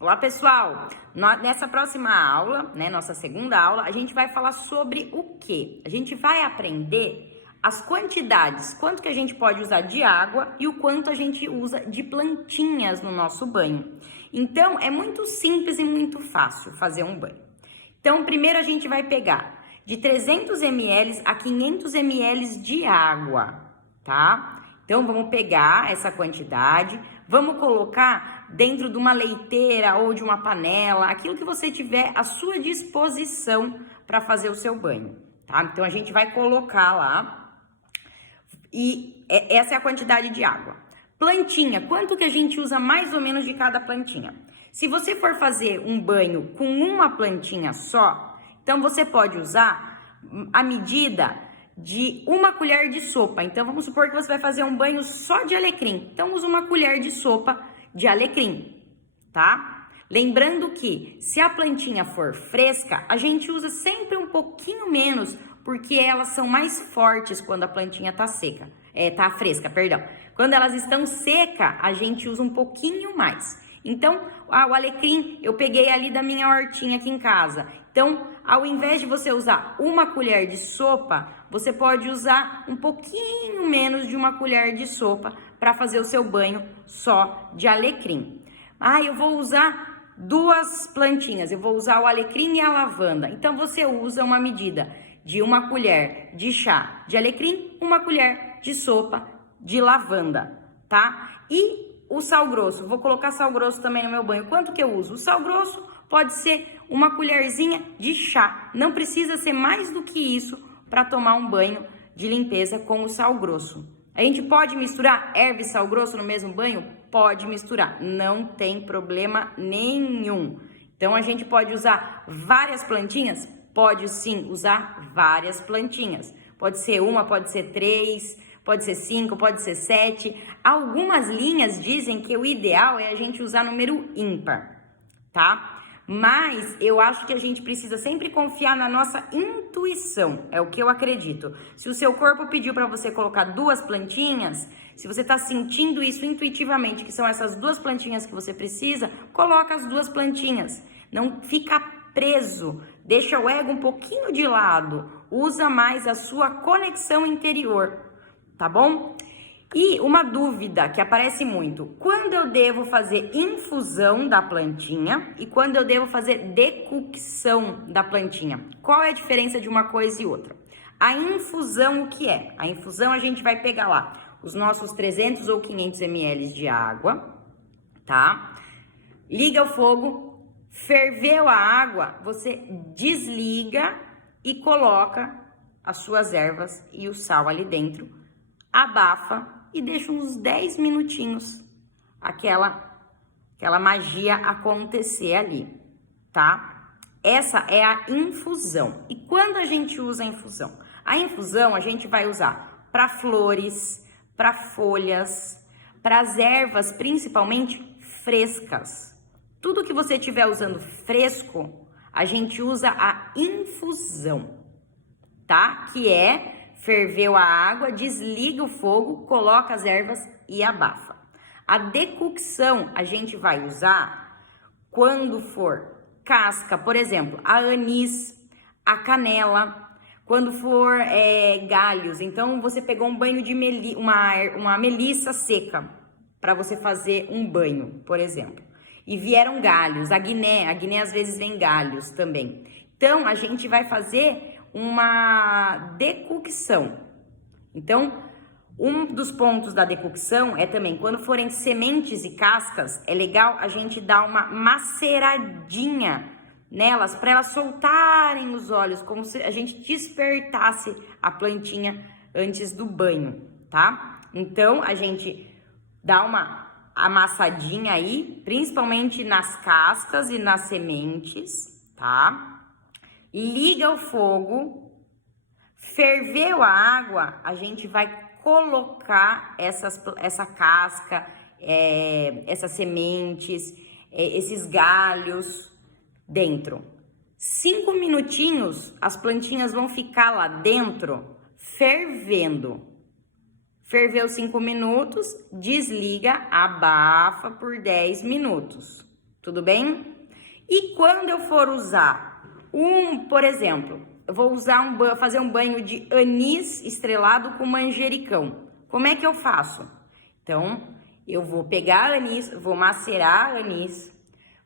Olá, pessoal! Nessa próxima aula, nossa segunda aula, a gente vai falar sobre o quê? A gente vai aprender as quantidades, quanto que a gente pode usar de água e o quanto a gente usa de plantinhas no nosso banho. Então, é muito simples e muito fácil fazer um banho. Então, primeiro a gente vai pegar de 300 ml a 500 ml de água, tá? Então, vamos pegar essa quantidade, vamos colocar dentro de uma leiteira ou de uma panela, aquilo que você tiver à sua disposição para fazer o seu banho, tá? Então, a gente vai colocar lá e essa é a quantidade de água. Plantinha, quanto que a gente usa mais ou menos de cada plantinha? Se você for fazer um banho com uma plantinha só, então você pode usar a medida de uma colher de sopa. Então, vamos supor que você vai fazer um banho só de alecrim. Então, usa uma colher de sopa de alecrim, tá? Lembrando que, se a plantinha for fresca, a gente usa sempre um pouquinho menos, porque elas são mais fortes quando a plantinha tá seca. Tá fresca, perdão. Quando elas estão secas, a gente usa um pouquinho mais. Então, o alecrim eu peguei ali da minha hortinha aqui em casa. Então, ao invés de você usar uma colher de sopa, você pode usar um pouquinho menos de uma colher de sopa para fazer o seu banho só de alecrim. Eu vou usar duas plantinhas, eu vou usar o alecrim e a lavanda. Então, você usa uma medida de uma colher de chá de alecrim, uma colher de sopa de lavanda, tá? E o sal grosso, vou colocar sal grosso também no meu banho. Quanto que eu uso? O sal grosso pode ser uma colherzinha de chá. Não precisa ser mais do que isso para tomar um banho de limpeza com o sal grosso. A gente pode misturar erva e sal grosso no mesmo banho? Pode misturar, não tem problema nenhum. Então, a gente pode usar várias plantinhas? Pode sim usar várias plantinhas. Pode ser uma, pode ser 3, pode ser 5, pode ser 7. Algumas linhas dizem que o ideal é a gente usar número ímpar, tá? Mas eu acho que a gente precisa sempre confiar na nossa intuição, é o que eu acredito. Se o seu corpo pediu para você colocar duas plantinhas, se você está sentindo isso intuitivamente, que são essas duas plantinhas que você precisa, coloca as duas plantinhas. Não fica preso, deixa o ego um pouquinho de lado, usa mais a sua conexão interior, tá bom? E uma dúvida que aparece muito, quando eu devo fazer infusão da plantinha e quando eu devo fazer decocção da plantinha? Qual é a diferença de uma coisa e outra? A infusão, o que é? A infusão a gente vai pegar lá os nossos 300 ou 500 ml de água, tá? Liga o fogo, ferveu a água, você desliga e coloca as suas ervas e o sal ali dentro, abafa e deixa uns 10 minutinhos aquela magia acontecer ali, tá? Essa é a infusão. E quando a gente usa a infusão? A infusão a gente vai usar para flores, para folhas, para as ervas, principalmente frescas. Tudo que você estiver usando fresco, a gente usa a infusão, tá? Que é ferveu a água, desliga o fogo, coloca as ervas e abafa. A decocção a gente vai usar quando for casca, por exemplo, a anis, a canela, quando for galhos. Então, você pegou um banho de uma melissa seca para você fazer um banho, por exemplo. E vieram galhos, a guiné às vezes vem galhos também. Então, a gente vai fazer uma decocção. Então, um dos pontos da decocção é também, quando forem sementes e cascas, é legal a gente dar uma maceradinha nelas, para elas soltarem os óleos, como se a gente despertasse a plantinha antes do banho, tá? Então, a gente dá uma amassadinha aí, principalmente nas cascas e nas sementes, tá? Liga o fogo, ferveu a água, a gente vai colocar essa casca, essas sementes, esses galhos dentro. 5 minutinhos, as plantinhas vão ficar lá dentro fervendo. Ferveu 5 minutos, desliga, abafa por 10 minutos. Tudo bem? E quando eu for usar por exemplo, eu vou fazer um banho de anis estrelado com manjericão. Como é que eu faço? Então, eu vou pegar anis, vou macerar anis,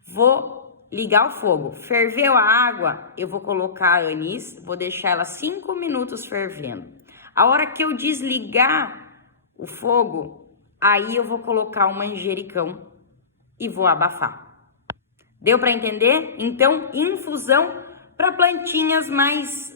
vou ligar o fogo. Ferveu a água, eu vou colocar anis, vou deixar ela 5 minutos fervendo. A hora que eu desligar o fogo, aí eu vou colocar o manjericão e vou abafar. Deu para entender? Então, infusão para plantinhas mais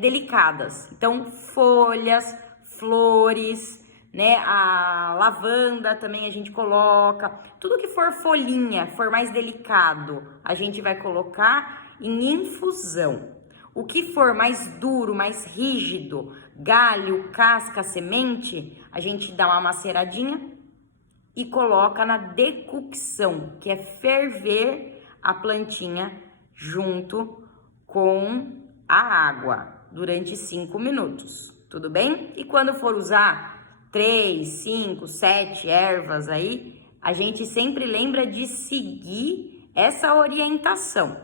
delicadas. Então, folhas, flores, né? A lavanda também a gente coloca. Tudo que for folhinha, for mais delicado, a gente vai colocar em infusão. O que for mais duro, mais rígido, galho, casca, semente, a gente dá uma maceradinha e coloca na decocção, que é ferver a plantinha junto com a água durante 5 minutos, tudo bem? E quando for usar 3, 5, 7 ervas aí, a gente sempre lembra de seguir essa orientação.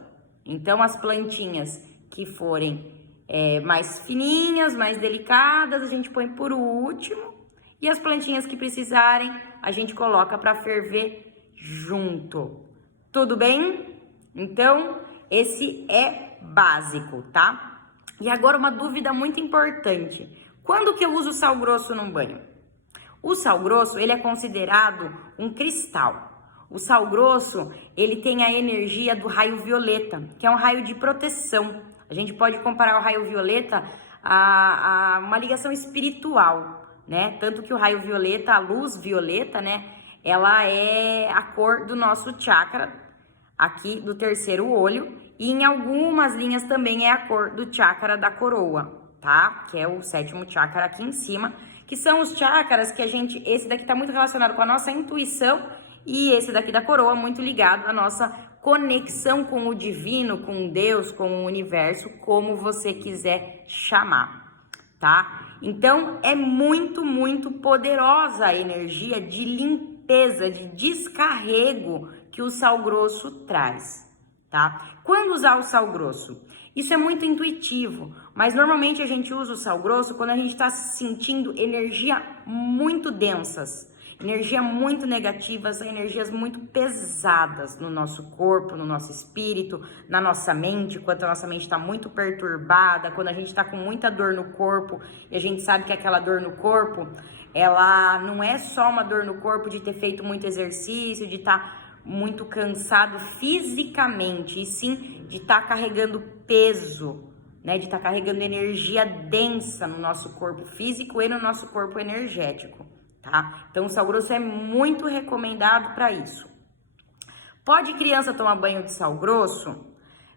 Então, as plantinhas que forem mais fininhas, mais delicadas, a gente põe por último. E as plantinhas que precisarem, a gente coloca para ferver junto. Tudo bem? Então, esse é básico, tá? E agora uma dúvida muito importante. Quando que eu uso sal grosso num banho? O sal grosso, ele é considerado um cristal. O sal grosso, ele tem a energia do raio violeta, que é um raio de proteção. A gente pode comparar o raio violeta a uma ligação espiritual, né? Tanto que o raio violeta, a luz violeta, né? Ela é a cor do nosso chakra, aqui do terceiro olho. E em algumas linhas também é a cor do chakra da coroa, tá? Que é o 7º chakra aqui em cima. Que são os chakras que esse daqui tá muito relacionado com a nossa intuição. E esse daqui da coroa muito ligado à nossa conexão com o divino, com Deus, com o universo, como você quiser chamar, tá? Então, é muito, muito poderosa a energia de limpeza, de descarrego que o sal grosso traz, tá? Quando usar o sal grosso? Isso é muito intuitivo, mas normalmente a gente usa o sal grosso quando a gente está sentindo energia muito densas, energia muito negativas, energias muito pesadas no nosso corpo, no nosso espírito, na nossa mente, quando a nossa mente está muito perturbada, quando a gente está com muita dor no corpo, e a gente sabe que aquela dor no corpo, ela não é só uma dor no corpo de ter feito muito exercício, de estar muito cansado fisicamente, e sim de estar carregando peso, né? De estar carregando energia densa no nosso corpo físico e no nosso corpo energético. Tá? Então, o sal grosso é muito recomendado para isso. Pode criança tomar banho de sal grosso?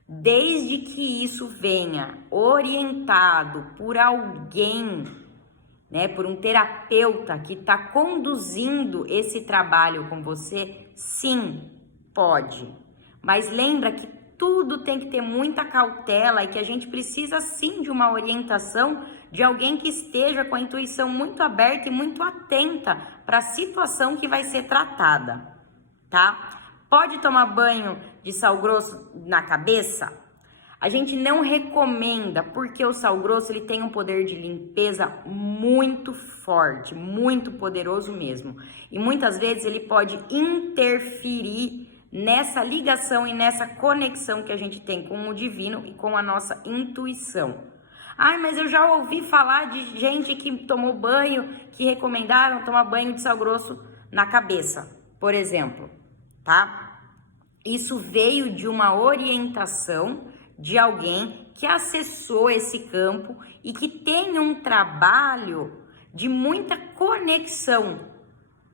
Desde que isso venha orientado por alguém, né, por um terapeuta que está conduzindo esse trabalho com você, sim, pode. Mas lembra que tudo tem que ter muita cautela e que a gente precisa sim de uma orientação de alguém que esteja com a intuição muito aberta e muito atenta para a situação que vai ser tratada, tá? Pode tomar banho de sal grosso na cabeça? A gente não recomenda, porque o sal grosso ele tem um poder de limpeza muito forte, muito poderoso mesmo. E muitas vezes ele pode interferir nessa ligação e nessa conexão que a gente tem com o divino e com a nossa intuição. Ai, mas eu já ouvi falar de gente que tomou banho, que recomendaram tomar banho de sal grosso na cabeça, por exemplo, tá? Isso veio de uma orientação de alguém que acessou esse campo e que tem um trabalho de muita conexão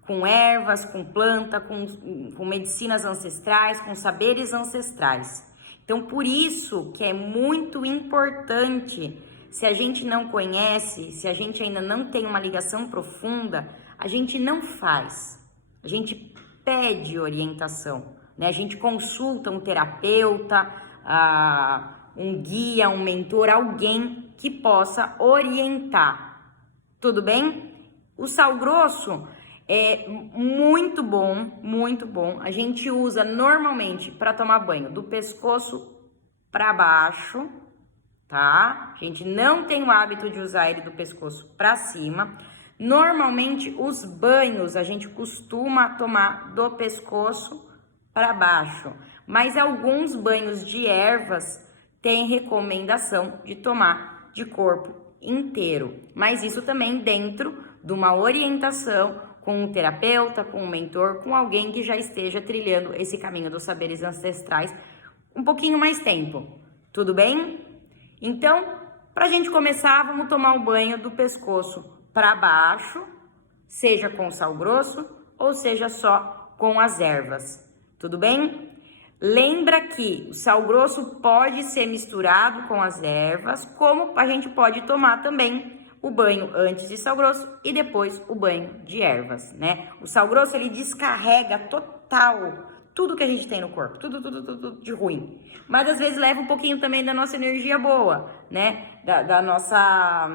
com ervas, com planta, com medicinas ancestrais, com saberes ancestrais. Então, por isso que é muito importante, se a gente não conhece, se a gente ainda não tem uma ligação profunda, a gente não faz, a gente pede orientação, né? A gente consulta um terapeuta, um guia, um mentor, alguém que possa orientar, tudo bem? O sal grosso, É muito bom, muito bom. A gente usa normalmente para tomar banho do pescoço para baixo, tá? A gente não tem o hábito de usar ele do pescoço para cima. Normalmente os banhos a gente costuma tomar do pescoço para baixo, mas alguns banhos de ervas têm recomendação de tomar de corpo inteiro, mas isso também dentro de uma orientação com um terapeuta, com um mentor, com alguém que já esteja trilhando esse caminho dos saberes ancestrais um pouquinho mais tempo, tudo bem? Então, pra gente começar, vamos tomar o banho do pescoço para baixo, seja com sal grosso ou seja só com as ervas, tudo bem? Lembra que o sal grosso pode ser misturado com as ervas, como a gente pode tomar também o banho antes de sal grosso e depois o banho de ervas, né? O sal grosso, ele descarrega total tudo que a gente tem no corpo, tudo de ruim. Mas às vezes leva um pouquinho também da nossa energia boa, né? Da nossa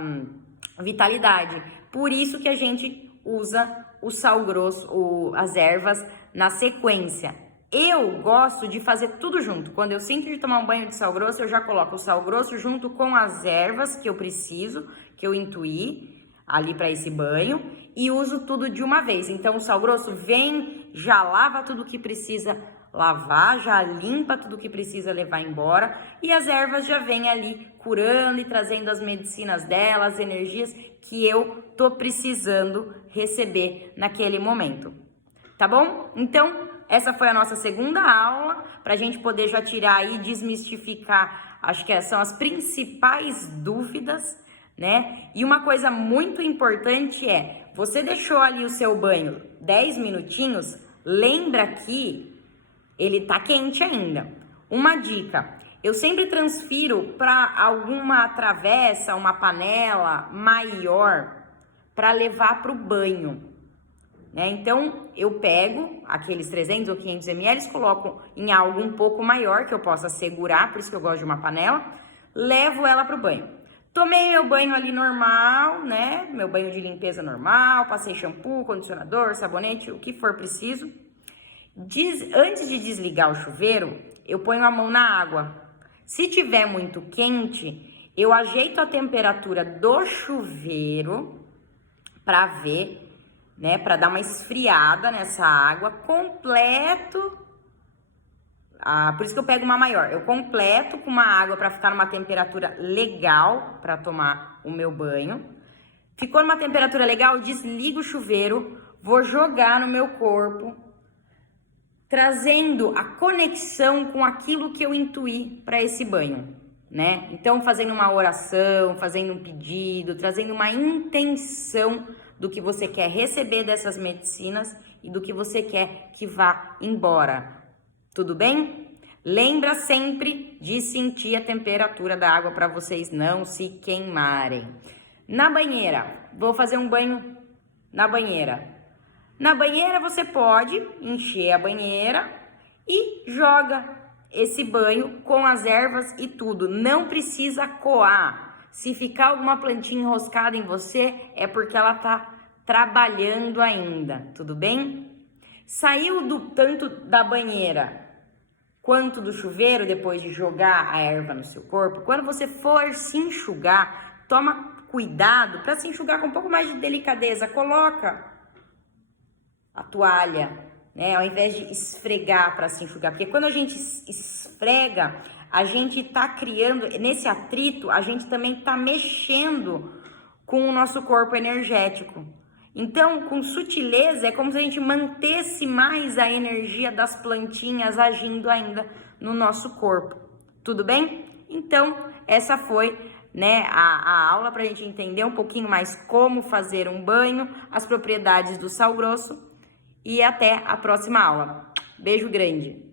vitalidade. Por isso que a gente usa o sal grosso, as ervas na sequência. Eu gosto de fazer tudo junto. Quando eu sinto de tomar um banho de sal grosso, eu já coloco o sal grosso junto com as ervas que eu preciso, que eu intuí ali para esse banho, e uso tudo de uma vez. Então o sal grosso vem, já lava tudo que precisa lavar, já limpa tudo que precisa levar embora, e as ervas já vêm ali curando e trazendo as medicinas dela, as energias que eu tô precisando receber naquele momento. Tá bom? Então, essa foi a nossa segunda aula, para a gente poder já tirar e desmistificar, acho que são as principais dúvidas, né? E uma coisa muito importante é, você deixou ali o seu banho 10 minutinhos, lembra que ele tá quente ainda. Uma dica, eu sempre transfiro para alguma travessa, uma panela maior, para levar para o banho. Né? Então, eu pego aqueles 300 ou 500 ml, coloco em algo um pouco maior, que eu possa segurar, por isso que eu gosto de uma panela, levo ela para o banho. Tomei meu banho ali normal, né? Meu banho de limpeza normal, passei shampoo, condicionador, sabonete, o que for preciso. Antes de desligar o chuveiro, eu ponho a mão na água. Se tiver muito quente, eu ajeito a temperatura do chuveiro para ver, né, para dar uma esfriada nessa água, completo, por isso que eu pego uma maior, eu completo com uma água para ficar numa temperatura legal para tomar o meu banho. Ficou numa temperatura legal, desligo o chuveiro, vou jogar no meu corpo, trazendo a conexão com aquilo que eu intuí para esse banho, né? Então, fazendo uma oração, fazendo um pedido, trazendo uma intenção do que você quer receber dessas medicinas e do que você quer que vá embora. Tudo bem? Lembra sempre de sentir a temperatura da água para vocês não se queimarem. Na banheira, vou fazer um banho na banheira. Na banheira você pode encher a banheira e joga esse banho com as ervas e tudo. Não precisa coar. Se ficar alguma plantinha enroscada em você, é porque ela tá trabalhando ainda, tudo bem? Saiu tanto da banheira quanto do chuveiro, depois de jogar a erva no seu corpo, quando você for se enxugar, toma cuidado para se enxugar com um pouco mais de delicadeza. Coloca a toalha, né, ao invés de esfregar para se enxugar, porque quando a gente esfrega, a gente tá criando, nesse atrito, a gente também tá mexendo com o nosso corpo energético. Então, com sutileza, é como se a gente mantesse mais a energia das plantinhas agindo ainda no nosso corpo. Tudo bem? Então, essa foi, né, a aula para a gente entender um pouquinho mais como fazer um banho, as propriedades do sal grosso. E até a próxima aula. Beijo grande!